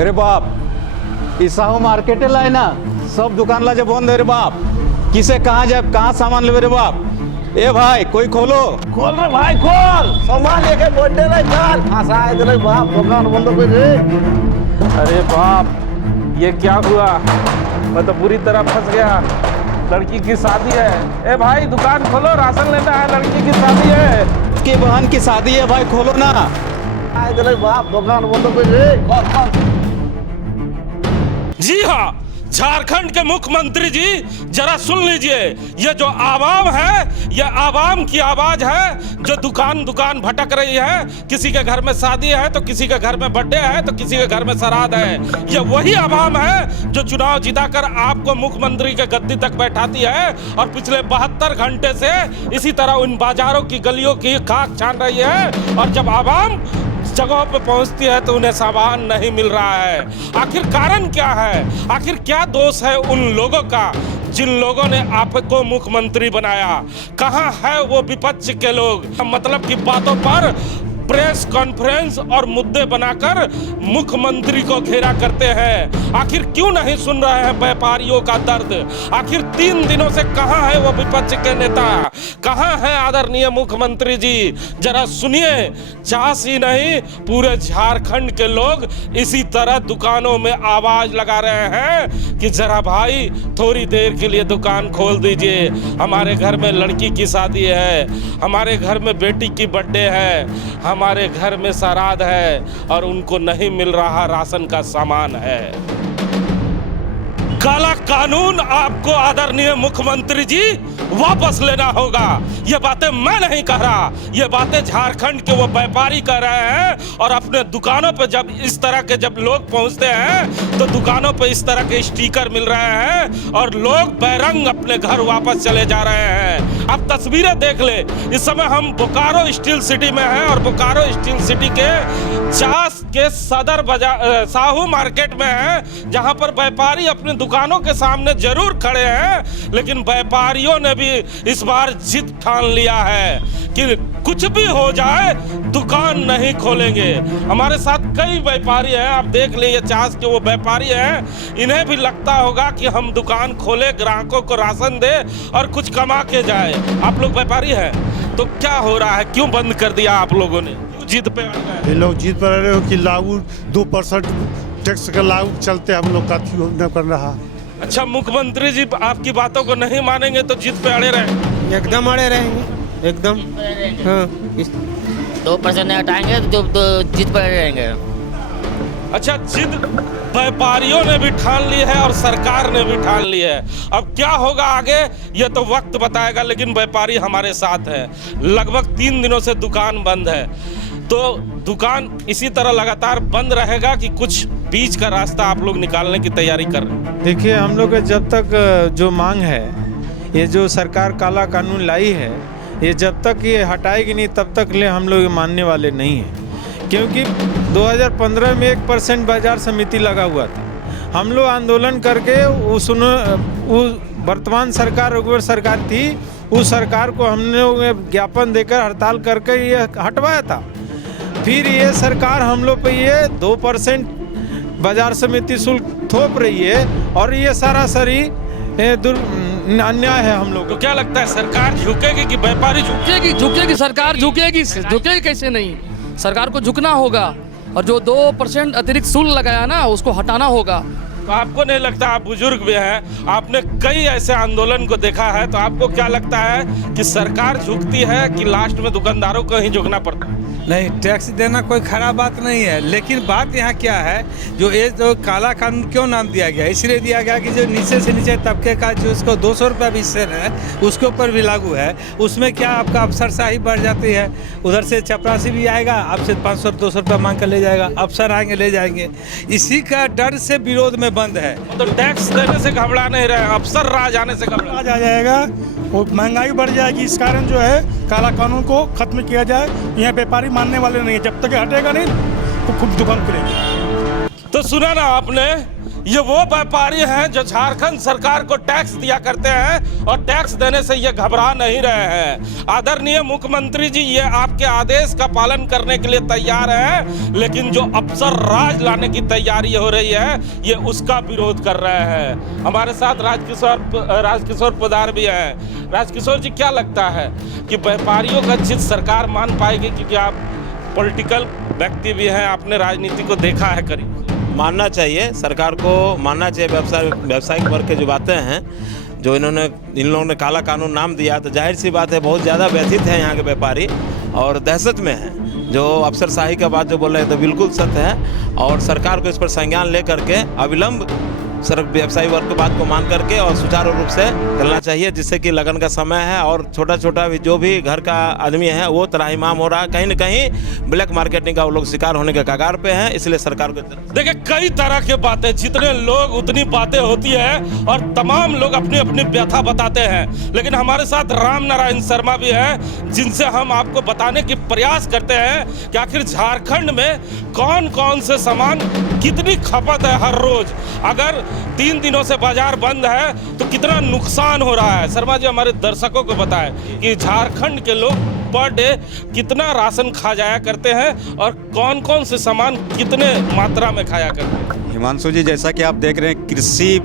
अरे बाप साहू मार्केटे लाए ना सब दुकान ला जब बंद है रे बाप। किसे कहाँ जाए कहाँ सामान ले रे बाप। ए भाई कोई खोलो। खोल रे भाई खोल, सामान लेके बोलते रहे चल। फंसा इधर बाप, दुकान बंद कर दे। अरे बाप ये क्या हुआ, मैं तो बुरी तरह फंस गया। लड़की की शादी है। ए भाई दुकान खोलो, राशन लेना है, लड़की की शादी है। की बहन की शादी है भाई, खोलो ना। इधर बाप, दुकान बंद कर दे। खोल खोल। जी हाँ, झारखंड के मुख्यमंत्री जी जरा सुन लीजिए, ये जो आवाम है ये आवाम की आवाज है जो दुकान दुकान भटक रही है। किसी के घर में शादी है तो किसी के घर में बर्थडे है तो किसी के घर में श्राद्ध है। ये वही आवाम है जो चुनाव जिताकर आपको मुख्यमंत्री के गद्दी तक बैठाती है और पिछले 72 घंटे से इसी तरह उन बाजारों की गलियों की खाक छान रही है। और जब आवाम जगहों पे पहुंचती है तो उन्हें सामान नहीं मिल रहा है। आखिर कारण क्या है, आखिर क्या दोष है उन लोगों का जिन लोगों ने आपको मुख्यमंत्री बनाया। कहां है वो विपक्ष के लोग, मतलब की बातों पर प्रेस कॉन्फ्रेंस और मुद्दे बनाकर मुख्यमंत्री को घेरा करते हैं। आखिर क्यों नहीं सुन रहे हैं व्यापारियों का दर्द। आखिर 3 दिनों से कहां है वो विपक्ष के नेता, कहां है आदरणीय मुख्यमंत्री जी। जरा सुनिए, झांसी नहीं पूरे झारखंड के लोग इसी तरह दुकानों में आवाज लगा रहे हैं कि जरा भाई थोड़ी देर के लिए दुकान खोल दीजिए। हमारे घर में लड़की की शादी है, हमारे घर में बेटी की बर्थडे है, हमारे घर में श्राद्ध है और उनको नहीं मिल रहा राशन का सामान है। काला कानून आपको आदरणीय मुख्यमंत्री जी वापस लेना होगा। ये बातें मैं नहीं कह रहा, ये बातें झारखंड के वो व्यापारी कह रहे हैं। और अपने दुकानों पे जब इस तरह के जब लोग पहुंचते हैं तो दुकानों पे इस तरह के स्टिकर मिल रहे हैं और लोग बेरंग अपने घर वापस चले जा रहे हैं। अब तस्वीरें देख ले, इस समय हम बोकारो स्टील सिटी में हैं और बोकारो स्टील सिटी के चास के सदर बाजार साहू मार्केट में हैं, जहां पर व्यापारी अपनी दुकानों के सामने जरूर खड़े हैं, लेकिन व्यापारियों ने भी इस बार जिद ठान लिया है कि कुछ भी हो जाए दुकान नहीं खोलेंगे। हमारे साथ कई व्यापारी हैं, आप देख ले ये चास के वो व्यापारी हैं। इन्हें भी लगता होगा कि हम दुकान खोले, ग्राहकों को राशन दे और कुछ कमा के जाए। आप लोग व्यापारी हैं तो क्या हो रहा है, क्यों बंद कर दिया आप लोगों ने, जिद पे अड़ गए? ये लोग जिद पर रहे हो कि लागू 2% टैक्स का लागू चलते हम लोग का न कर रहा। अच्छा, मुख्यमंत्री जी आपकी बातों को नहीं मानेंगे तो जिद पे अड़े रहेंगे? एकदम अड़े रहेंगे, एकदम। हाँ 2% नहीं हटाएंगे तो जिद पर रहेंगे। अच्छा, जिद व्यापारियों ने भी ठान ली है और सरकार ने भी ठान ली है। अब क्या होगा आगे ये तो वक्त बताएगा, लेकिन व्यापारी हमारे साथ है। लगभग 3 दिनों से दुकान बंद है, तो दुकान इसी तरह लगातार बंद रहेगा कि कुछ बीच का रास्ता आप लोग निकालने की तैयारी कर रहे हैं? देखिए, हम लोग जब तक जो मांग है, ये जो सरकार काला कानून लाई है, ये जब तक ये हटाएगी नहीं तब तक ले हम लोग मानने वाले नहीं हैं। क्योंकि 2015 में 1% बाजार समिति लगा हुआ था। हम लोग आंदोलन करके उस वर्तमान सरकार रघुवर सरकार थी, उस सरकार को हमने ज्ञापन देकर हड़ताल करके ये हटवाया था। फिर ये सरकार हम लोग पे ये 2% बाजार समिति शुल्क थोप रही है और ये सरासरी अन्याय है हम लोग को। तो क्या लगता है सरकार झुकेगी कि व्यापारी झुकेगी? झुकेगी सरकार, झुकेगी कैसे नहीं, सरकार को झुकना होगा। और जो 2% अतिरिक्त शुल्क लगाया ना उसको हटाना होगा। तो आपको नहीं लगता, आप बुजुर्ग भी हैं, आपने कई ऐसे आंदोलन को देखा है, तो आपको क्या लगता है कि सरकार झुकती है कि लास्ट में दुकानदारों को ही झुकना पड़ता है? नहीं, टैक्स देना कोई खराब बात नहीं है, लेकिन बात यहाँ क्या है, जो ये जो काला कानून क्यों नाम दिया गया, इसलिए दिया गया कि जो नीचे से नीचे तबके का जो उसको 200 रुपया भी सेल है उसके ऊपर भी लागू है। उसमें क्या आपका अफसरशाही बढ़ जाती है, उधर से चपरासी भी आएगा, आपसे 500-200 रुपया मांग कर ले जाएगा, अफसर आएंगे ले जाएंगे। इसी का डर से विरोध में बंद है। तो टैक्स देने से घबरा नहीं रहे, अफसर राज आने से घबरा आ जाएगा, वो महंगाई बढ़ जाएगी। इस कारण जो है काला कानून को खत्म किया जाए। यहाँ व्यापारी मानने वाले नहीं है, जब तक हटेगा नहीं तो खुद दुकान खुलेगी। तो सुना ना आपने, ये वो व्यापारी हैं जो झारखंड सरकार को टैक्स दिया करते हैं और टैक्स देने से ये घबरा नहीं रहे हैं। आदरणीय मुख्यमंत्री जी, ये आपके आदेश का पालन करने के लिए तैयार हैं, लेकिन जो अफसर राज लाने की तैयारी हो रही है, ये उसका विरोध कर रहे हैं। हमारे साथ राजकिशोर पोदार भी हैं। राजकिशोर जी, क्या लगता है कि व्यापारियों का जिद सरकार मान पाएगी? क्योंकि आप पॉलिटिकल व्यक्ति भी हैं, आपने राजनीति को देखा है करीब। मानना चाहिए, सरकार को मानना चाहिए। व्यावसायिक वर्ग के जो बातें हैं, जो इन लोगों ने काला कानून नाम दिया, तो जाहिर सी बात है बहुत ज़्यादा व्यथित है यहाँ के व्यापारी और दहशत में हैं। जो अफसरशाही का बात जो बोल रहे हैं तो बिल्कुल सत्य है और सरकार को इस पर संज्ञान ले करके अविलंब व्यवसायी वर्ग की बात को मान करके और सुचारू रूप से चलना चाहिए, जिससे कि लगन का समय है और छोटा छोटा भी जो भी घर का आदमी है वो त्राहिमाम हो रहा है। कहीं न कहीं ब्लैक मार्केटिंग का वो लोग शिकार होने के कगार पे हैं। इसलिए सरकार को देखिए, कई तरह की बातें, जितने लोग उतनी बातें होती है और तमाम लोग अपनी अपनी व्यथा बताते हैं, लेकिन हमारे साथ राम नारायण शर्मा भी हैं, जिनसे हम आपको बताने की प्रयास करते हैं कि आखिर झारखंड में कौन कौन से सामान कितनी खपत है हर रोज। अगर 3 दिनों से बाजार बंद है तो कितना नुकसान हो रहा है। शर्मा जी, हमारे दर्शकों को बताएं कि झारखंड के लोग पर डे कितना राशन खा जाया करते हैं और कौन कौन से सामान कितने मात्रा में खाया करते हैं। हिमांशु जी, जैसा कि आप देख रहे हैं, कृषि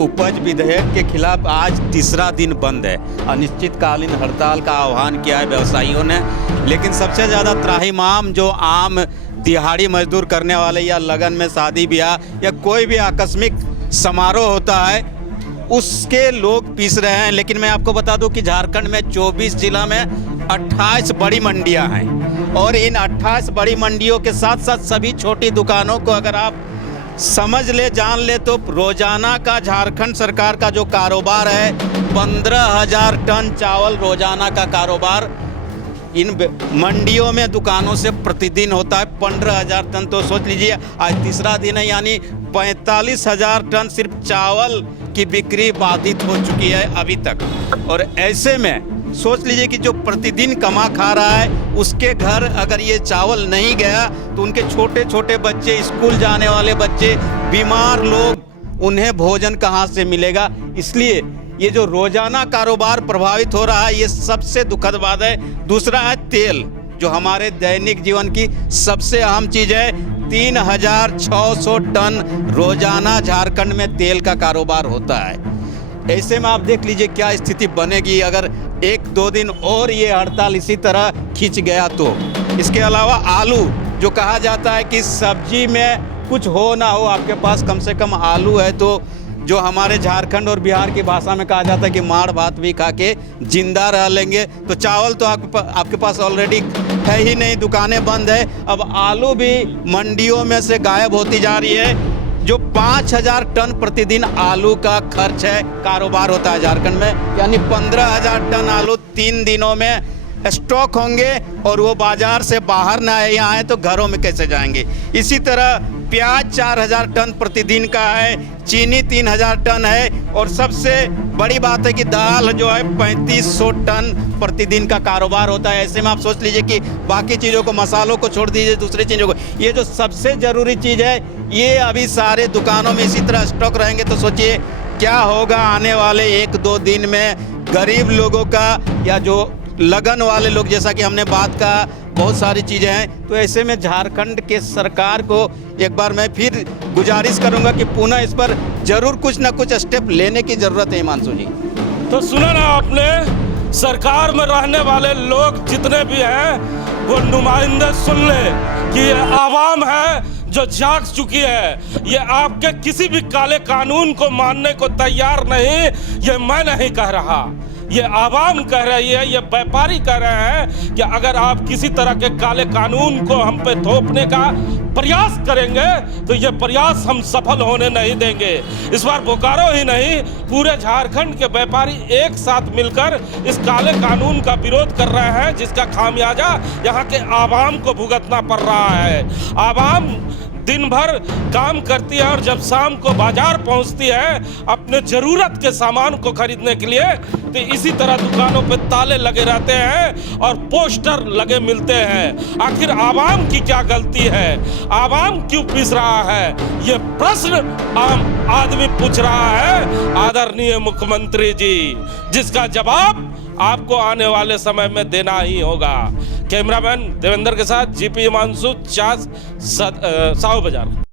उपज विधेयक के खिलाफ आज तीसरा दिन बंद है। अनिश्चितकालीन हड़ताल का आह्वान किया है व्यवसायियों ने, लेकिन सबसे ज़्यादा त्राहिमाम जो आम दिहाड़ी मजदूर करने वाले या लगन में शादी ब्याह या कोई भी आकस्मिक समारोह होता है, उसके लोग पीस रहे हैं। लेकिन मैं आपको बता दूं कि झारखंड में 24 जिला में 28 बड़ी मंडियां हैं और इन 28 बड़ी मंडियों के साथ साथ सभी छोटी दुकानों को अगर आप समझ ले, जान ले, तो रोजाना का झारखंड सरकार का जो कारोबार है 15,000 टन चावल रोजाना का कारोबार इन मंडियों में दुकानों से प्रतिदिन होता है। 15,000 टन, तो सोच लीजिए आज तीसरा दिन है, यानी 45,000 टन सिर्फ चावल की बिक्री बाधित हो चुकी है अभी तक। और ऐसे में सोच लीजिए कि जो प्रतिदिन कमा खा रहा है, उसके घर अगर ये चावल नहीं गया तो उनके छोटे छोटे बच्चे, स्कूल जाने वाले बच्चे, बीमार लोग, उन्हें भोजन कहाँ से मिलेगा। इसलिए ये जो रोजाना कारोबार प्रभावित हो रहा है, ये सबसे दुखद बात है। दूसरा है तेल, जो हमारे दैनिक जीवन की सबसे अहम चीज़ है। 3,600 टन रोजाना झारखंड में तेल का कारोबार होता है। ऐसे में आप देख लीजिए क्या स्थिति बनेगी अगर 1-2 दिन और ये हड़ताल इसी तरह खींच गया तो। इसके अलावा आलू, जो कहा जाता है कि सब्जी में कुछ हो ना हो, आपके पास कम से कम आलू है, तो जो हमारे झारखंड और बिहार की भाषा में कहा जाता है कि माड़ भात भी खा के जिंदा रह लेंगे। तो चावल तो आपके पास ऑलरेडी है ही नहीं, दुकानें बंद है। अब आलू भी मंडियों में से गायब होती जा रही है। जो 5,000 टन प्रतिदिन आलू का खर्च है, कारोबार होता है झारखंड में, यानी 15,000 टन आलू 3 दिनों में स्टॉक होंगे और वो बाजार से बाहर ना आए, यहाँ आए तो घरों में कैसे जाएंगे। इसी तरह प्याज 4,000 टन प्रतिदिन का है, चीनी 3,000 टन है और सबसे बड़ी बात है कि दाल जो है 3,500 टन प्रतिदिन का कारोबार होता है। ऐसे में आप सोच लीजिए कि बाकी चीज़ों को, मसालों को छोड़ दीजिए, दूसरी चीज़ों को, ये जो सबसे ज़रूरी चीज़ है, ये अभी सारे दुकानों में इसी तरह स्टॉक रहेंगे तो सोचिए क्या होगा आने वाले 1-2 दिन में गरीब लोगों का या जो लगन वाले लोग, जैसा कि हमने बात कहा, बहुत सारी चीज़ें हैं। तो ऐसे में झारखंड के सरकार को एक बार मैं फिर गुजारिश करूंगा कि पुनः इस पर जरूर कुछ ना कुछ स्टेप लेने की ज़रूरत है। हिमांशु जी, तो सुना ना आपने, सरकार में रहने वाले लोग जितने भी हैं वो नुमाइंदे सुन ले कि ये आवाम है जो जाग चुकी है। ये आपके किसी भी काले कानून को मानने को तैयार नहीं। ये मैं नहीं कह रहा, ये आवाम कह रही है, ये व्यापारी कह रहे हैं कि अगर आप किसी तरह के काले कानून को हम पे थोपने का प्रयास करेंगे तो ये प्रयास हम सफल होने नहीं देंगे। इस बार बोकारो ही नहीं, पूरे झारखंड के व्यापारी एक साथ मिलकर इस काले कानून का विरोध कर रहे हैं, जिसका खामियाजा यहाँ के आवाम को भुगतना पड़ रहा है। आवाम दिन भर काम करती है और जब शाम को बाजार पहुंचती है अपने जरूरत के सामान को खरीदने के लिए, तो इसी तरह दुकानों पे ताले लगे रहते हैं और पोस्टर लगे मिलते हैं। आखिर आवाम की क्या गलती है? आवाम क्यों पिस रहा है? ये प्रश्न आम आदमी पूछ रहा है आदरणीय मुख्यमंत्री जी, जिसका जवाब आपको आने वाले समय में देना ही होगा। कैमरामैन देवेंद्र के साथ जीपी हिमांशु, साहू बाजार।